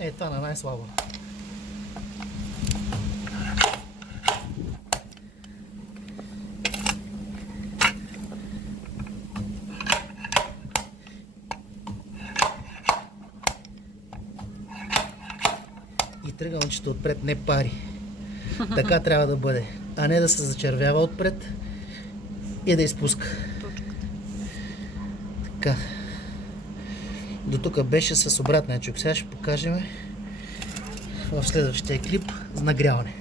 Е, това на най-слабо. И тръгълнчето отпред не пари. Така трябва да бъде. А не да се зачервява отпред и да изпуска. Така. До тук беше с обратния чук. Сега ще покажем в следващия клип за нагряване.